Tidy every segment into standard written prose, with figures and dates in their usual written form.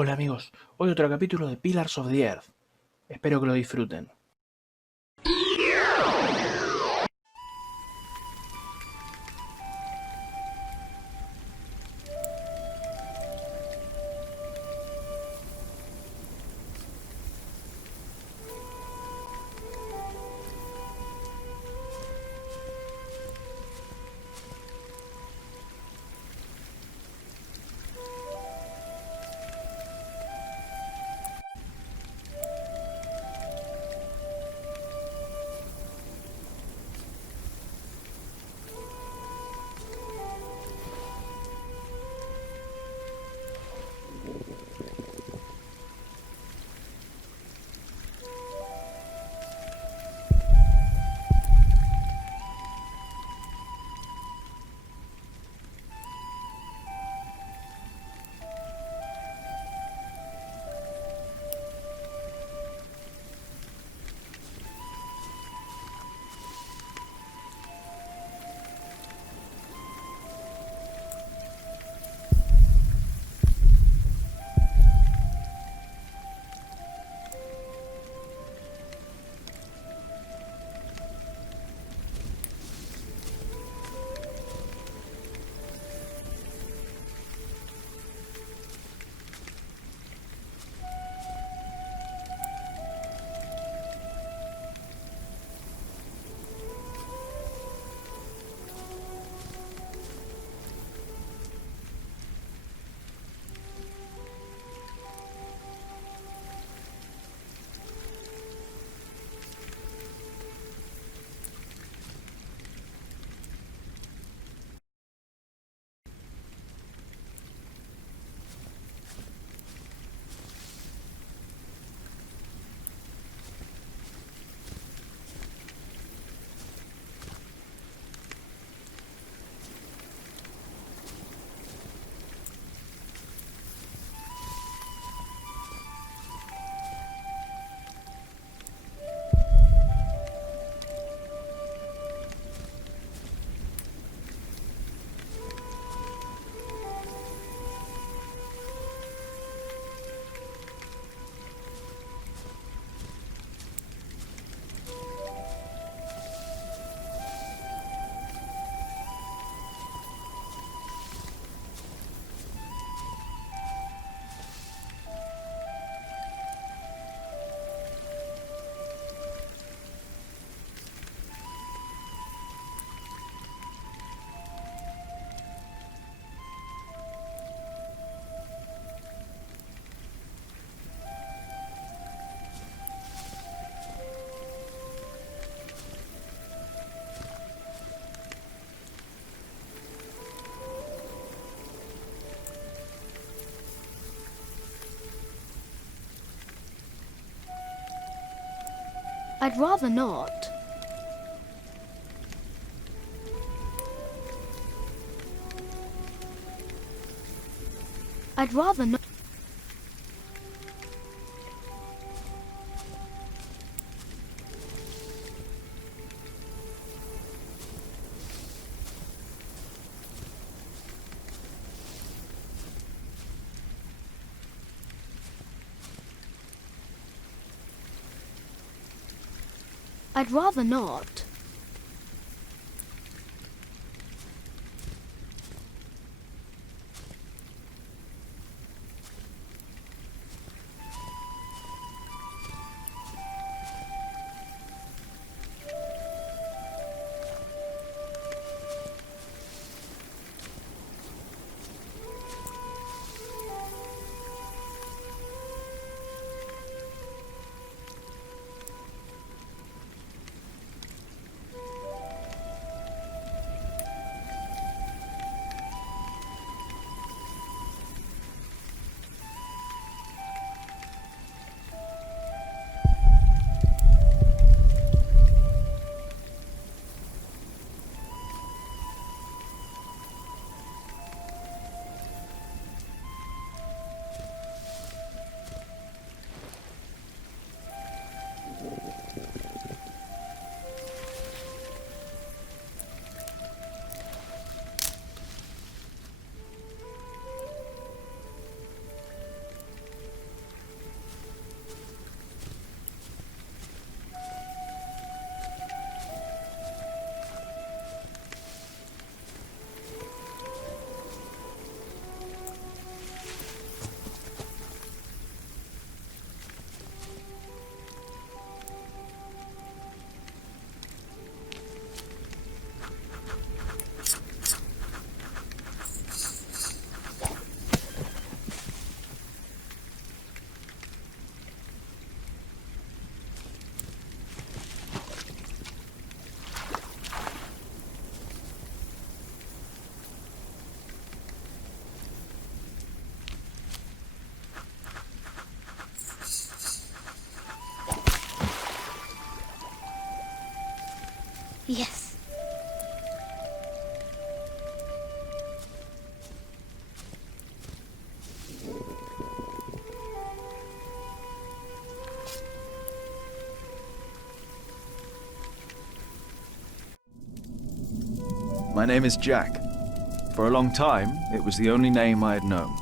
Hola amigos, hoy otro capítulo de Pillars of the Earth. Espero que lo disfruten. I'd rather not. I'd rather not. I'd rather not. Yes. My name is Jack. For a long time, it was the only name I had known.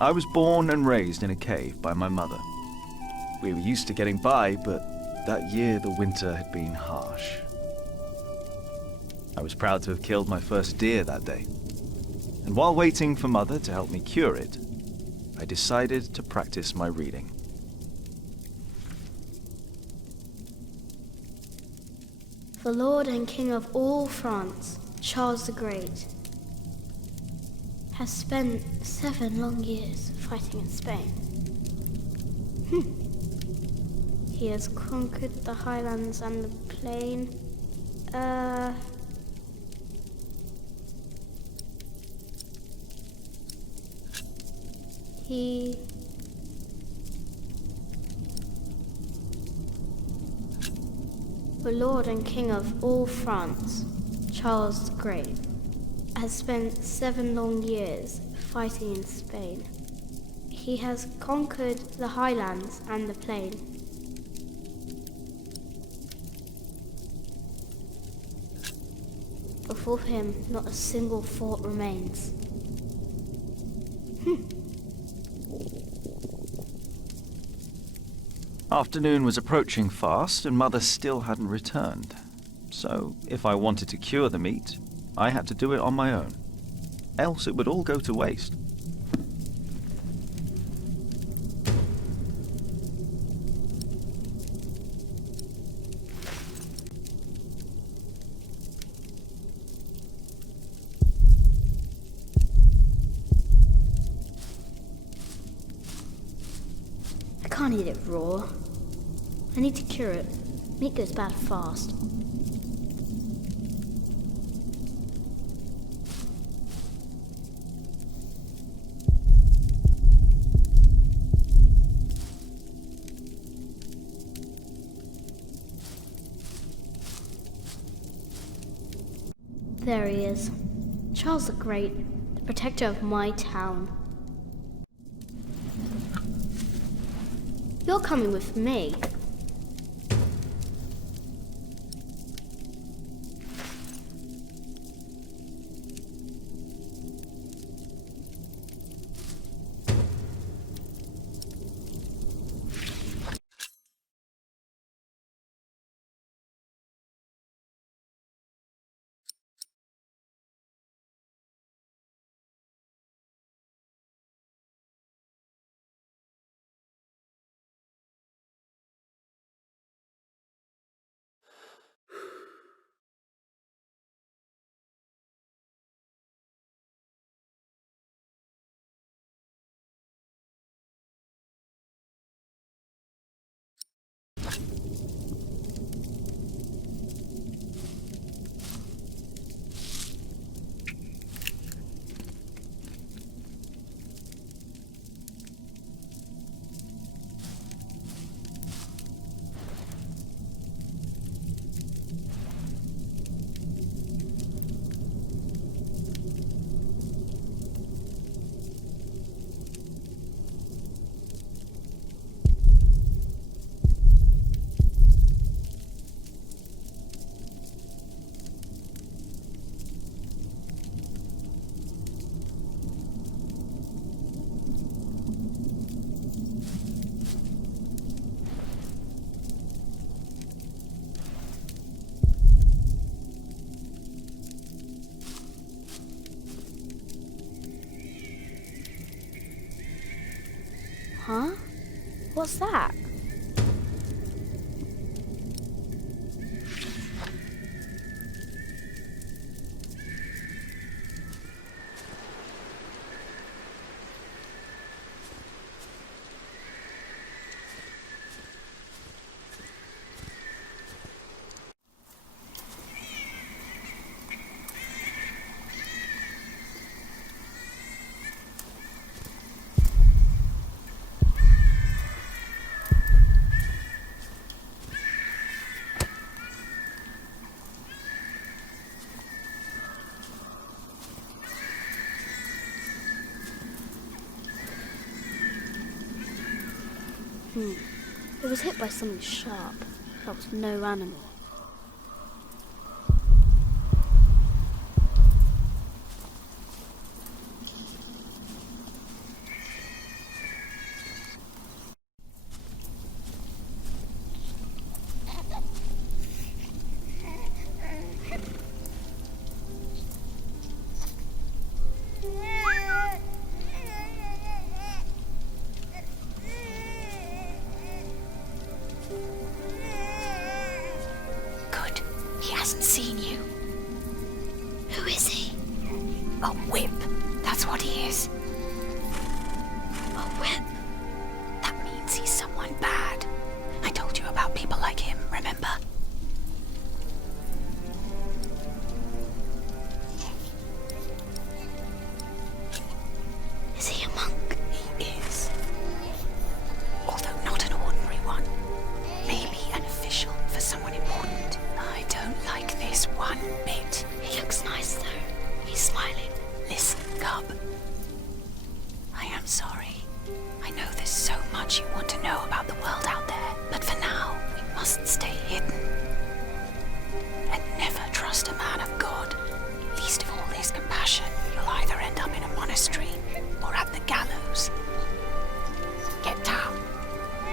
I was born and raised in a cave by my mother. We were used to getting by, but that year the winter had been harsh. I was proud to have killed my first deer that day. And while waiting for Mother to help me cure it, I decided to practice my reading. The Lord and King of all France, Charles the Great, has spent 7 long years fighting in Spain. He has conquered the highlands and the plain. The Lord and King of all France, Charles the Great, has spent 7 long years fighting in Spain. He has conquered the highlands and the plain. Before him, not a single fort remains. Afternoon was approaching fast, and Mother still hadn't returned. So, if I wanted to cure the meat, I had to do it on my own. Else it would all go to waste. I can't eat it raw. I need to cure it. Meat goes bad fast. There he is. Charles the Great, the protector of my town. You're coming with me. Huh? What's that? It was hit by something sharp. That was no animal.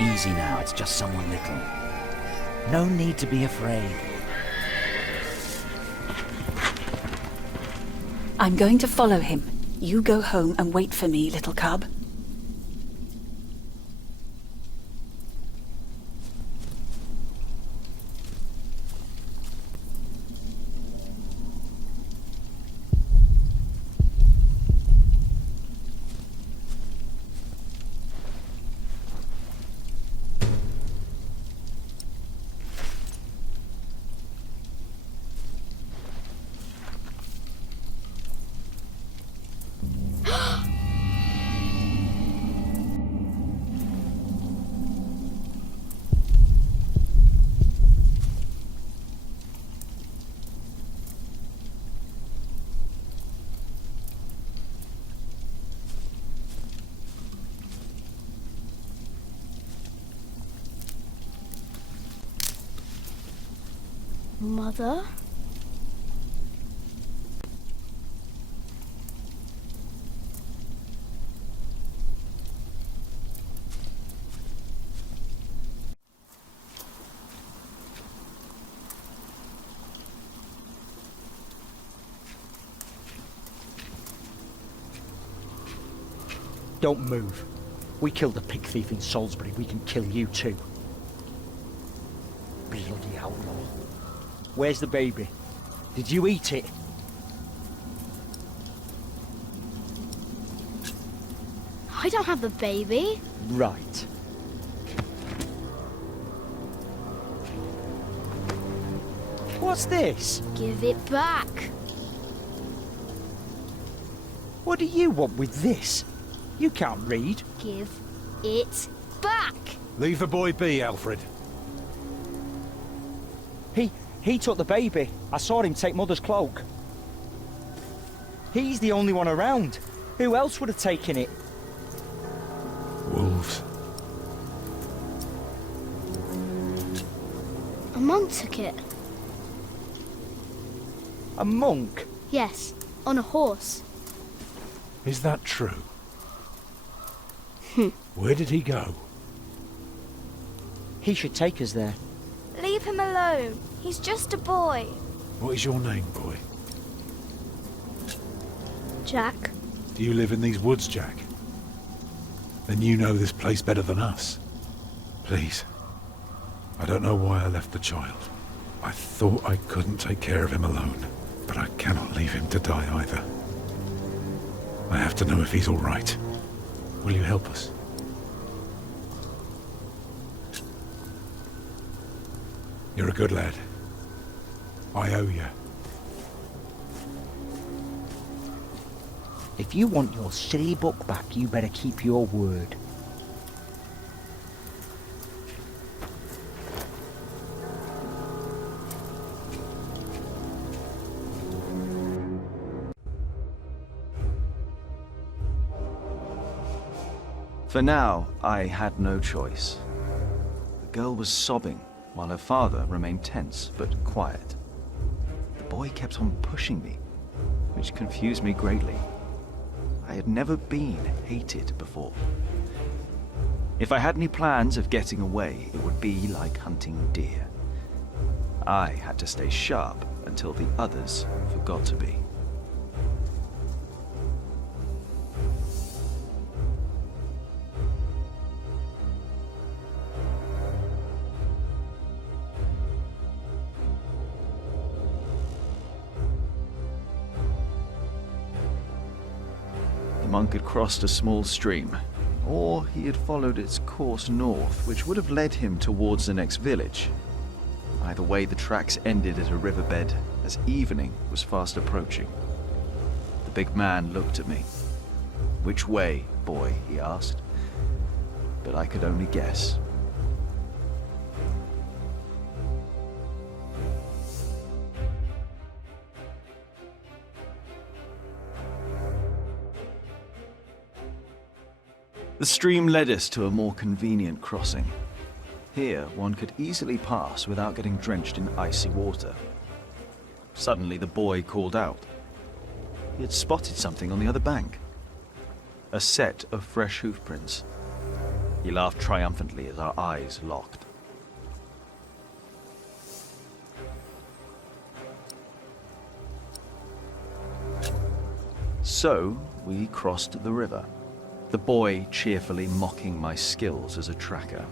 Easy now, it's just someone little. No need to be afraid. I'm going to follow him. You go home and wait for me, little cub. Mother? Don't move. We killed a pig thief in Salisbury, we can kill you too. Bloody outlaw. Where's the baby? Did you eat it? I don't have the baby. Right. What's this? Give it back. What do you want with this? You can't read. Give it back. Leave the boy be, Alfred. He took the baby. I saw him take Mother's cloak. He's the only one around. Who else would have taken it? Wolves. A monk took it. A monk? Yes, on a horse. Is that true? Where did he go? He should take us there. Leave him alone. He's just a boy. What is your name, boy? Jack. Do you live in these woods, Jack? Then you know this place better than us. Please. I don't know why I left the child. I thought I couldn't take care of him alone, but I cannot leave him to die either. I have to know if he's all right. Will you help us? You're a good lad. I owe you. If you want your silly book back, you better keep your word. For now, I had no choice. girl was sobbing, while her father remained tense but quiet. The boy kept on pushing me, which confused me greatly. I had never been hated before. If I had any plans of getting away, it would be like hunting deer. I had to stay sharp until the others forgot to be. The monk had crossed a small stream, or he had followed its course north, which would have led him towards the next village. Either way, the tracks ended at a riverbed as evening was fast approaching. The big man looked at me. "Which way, boy?" he asked. But I could only guess. The stream led us to a more convenient crossing. Here, one could easily pass without getting drenched in icy water. Suddenly, the boy called out. He had spotted something on the other bank. A set of fresh hoofprints. He laughed triumphantly as our eyes locked. So, we crossed the river, the boy cheerfully mocking my skills as a tracker.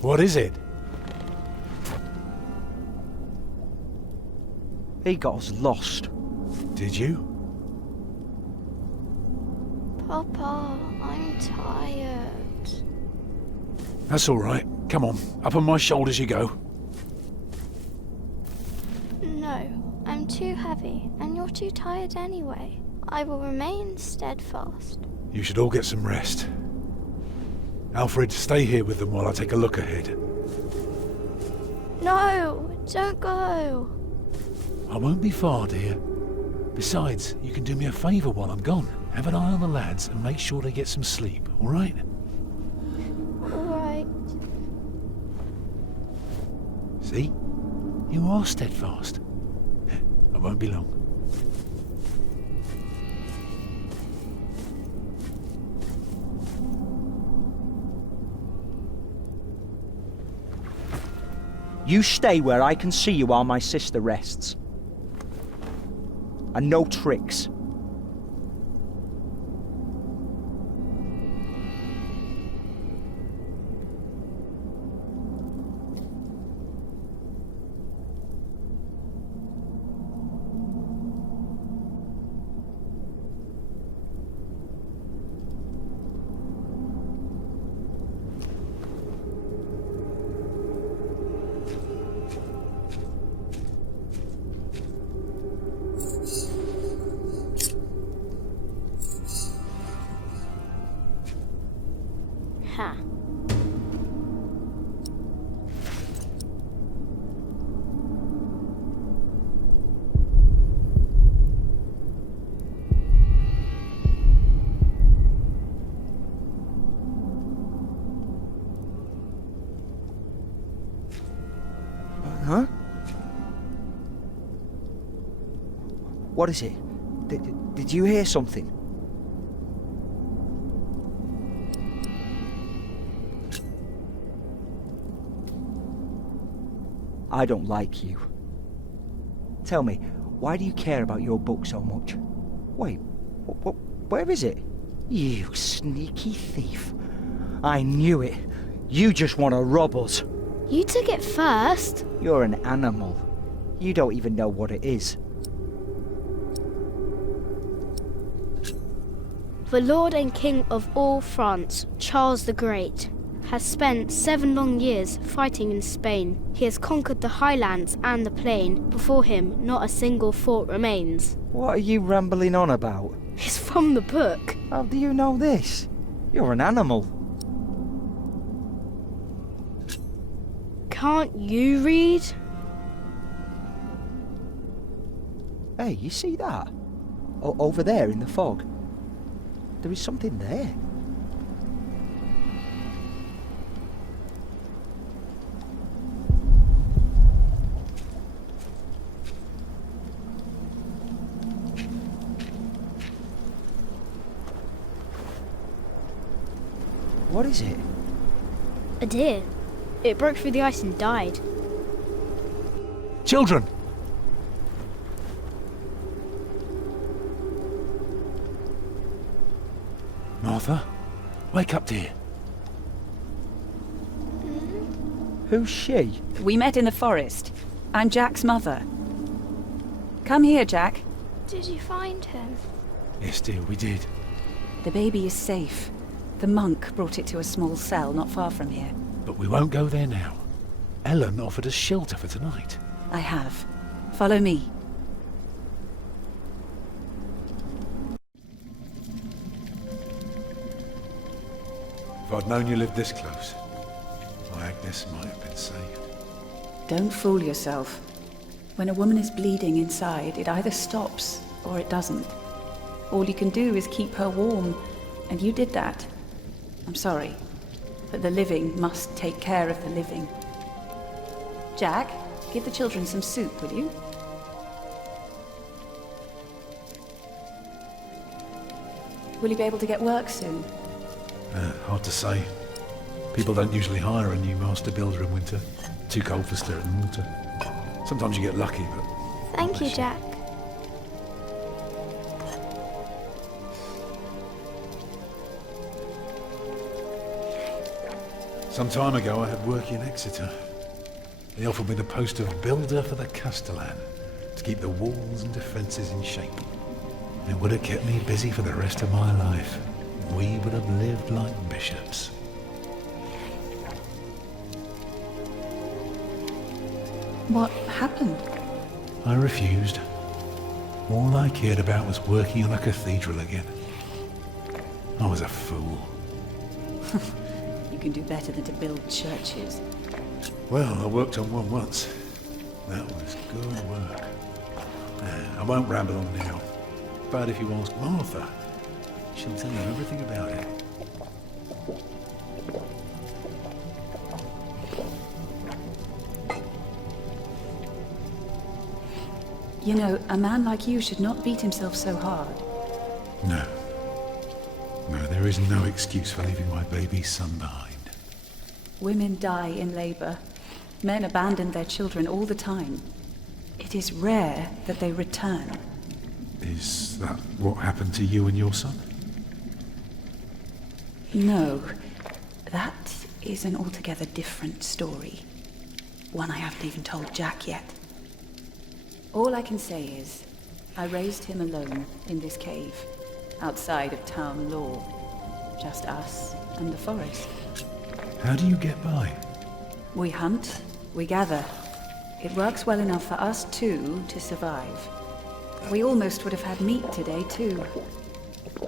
What is it? He got us lost. Did you? Papa, I'm tired. That's all right. Come on, up on my shoulders you go. No, I'm too heavy, and you're too tired anyway. I will remain steadfast. You should all get some rest. Alfred, stay here with them while I take a look ahead. No, don't go. I won't be far, dear. Besides, you can do me a favour while I'm gone. Have an eye on the lads and make sure they get some sleep, all right? All right. See? You are steadfast. I won't be long. You stay where I can see you while my sister rests. And no tricks. Ha. Huh? What is it? Did you hear something? I don't like you. Tell me, why do you care about your book so much? Wait, where is it? You sneaky thief. I knew it. You just want to rob us. You took it first. You're an animal. You don't even know what it is. The Lord and King of all France, Charles the Great, has spent 7 long years fighting in Spain. He has conquered the highlands and the plain. Before him, not a single fort remains. What are you rambling on about? It's from the book. How do you know this? You're an animal. Can't you read? Hey, you see that? Over there in the fog. There is something there. What is it? A deer. It broke through the ice and died. Children! Martha, wake up, dear. Who's she? We met in the forest. I'm Jack's mother. Come here, Jack. Did you find him? Yes, dear, we did. The baby is safe. The monk brought it to a small cell not far from here. But we won't go there now. Ellen offered us shelter for tonight. I have. Follow me. If I'd known you lived this close, my Agnes might have been saved. Don't fool yourself. When a woman is bleeding inside, it either stops or it doesn't. All you can do is keep her warm, and you did that. I'm sorry, but the living must take care of the living. Jack, give the children some soup, will you? Will you be able to get work soon? Hard to say. People don't usually hire a new master builder in winter. Too cold for stirring water. Sometimes you get lucky, but... Thank you, Jack. Some time ago I had work in Exeter. They offered me the post of builder for the Castellan, to keep the walls and defences in shape. It would have kept me busy for the rest of my life. We would have lived like bishops. What happened? I refused. All I cared about was working on a cathedral again. I was a fool. You can do better than to build churches. Well, I worked on one once. That was good work. I won't ramble on now. But if you ask Martha, she'll tell you everything about it. You know, a man like you should not beat himself so hard. No. No, there is no excuse for leaving my baby son behind. Women die in labor. Men abandon their children all the time. It is rare that they return. Is that what happened to you and your son? No, that is an altogether different story. One I haven't even told Jack yet. All I can say is, I raised him alone in this cave, outside of town law. Just us and the forest. How do you get by? We hunt, we gather. It works well enough for us two to survive. We almost would have had meat today too.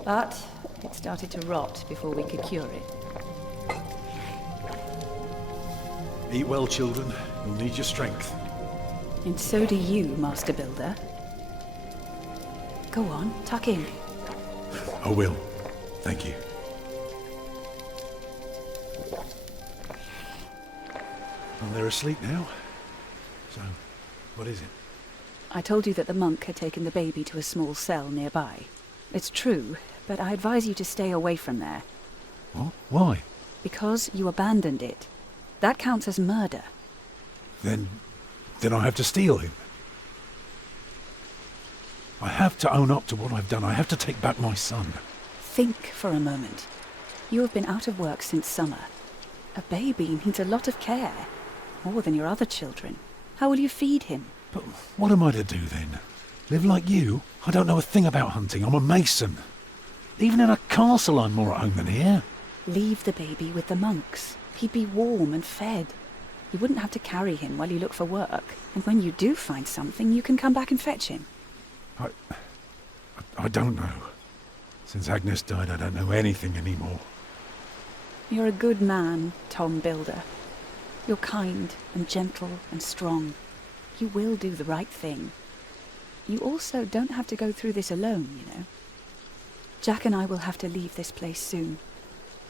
But it started to rot before we could cure it. Eat well, children. You'll need your strength. And so do you, Master Builder. Go on, tuck in. I will. Thank you. Well, they're asleep now. So, what is it? I told you that the monk had taken the baby to a small cell nearby. It's true, but I advise you to stay away from there. What? Why? Because you abandoned it. That counts as murder. Then I have to steal him. I have to own up to what I've done. I have to take back my son. Think for a moment. You have been out of work since summer. A baby needs a lot of care. More than your other children. How will you feed him? But what am I to do then? Live like you? I don't know a thing about hunting. I'm a mason. Even in a castle I'm more at home than here. Leave the baby with the monks. He'd be warm and fed. You wouldn't have to carry him while you look for work. And when you do find something, you can come back and fetch him. I don't know. Since Agnes died, I don't know anything anymore. You're a good man, Tom Builder. You're kind and gentle and strong. You will do the right thing. You also don't have to go through this alone, you know. Jack and I will have to leave this place soon.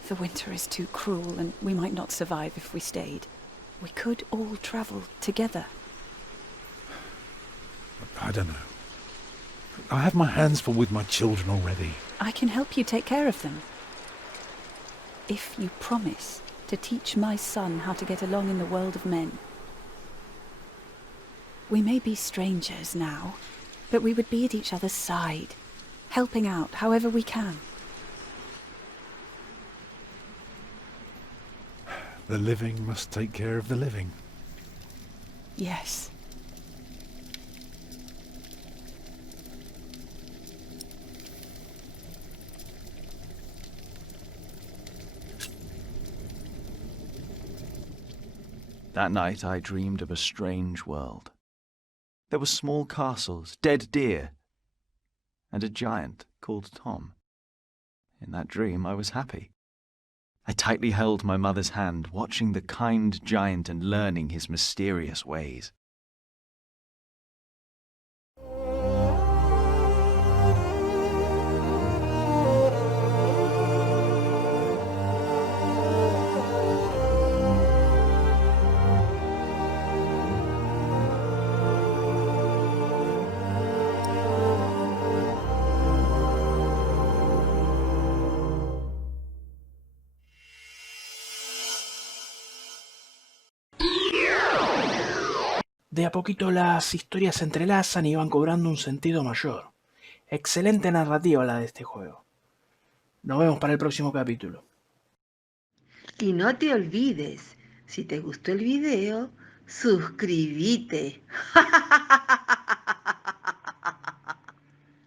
The winter is too cruel, and we might not survive if we stayed. We could all travel together. I don't know. I have my hands full with my children already. I can help you take care of them. If you promise to teach my son how to get along in the world of men. We may be strangers now, but we would be at each other's side, helping out however we can. The living must take care of the living. Yes. That night I dreamed of a strange world. There were small castles, dead deer, and a giant called Tom. In that dream I was happy. I tightly held my mother's hand, watching the kind giant and learning his mysterious ways. De a poquito las historias se entrelazan y van cobrando un sentido mayor. Excelente narrativa la de este juego. Nos vemos para el próximo capítulo. Y no te olvides, si te gustó el video, suscríbete.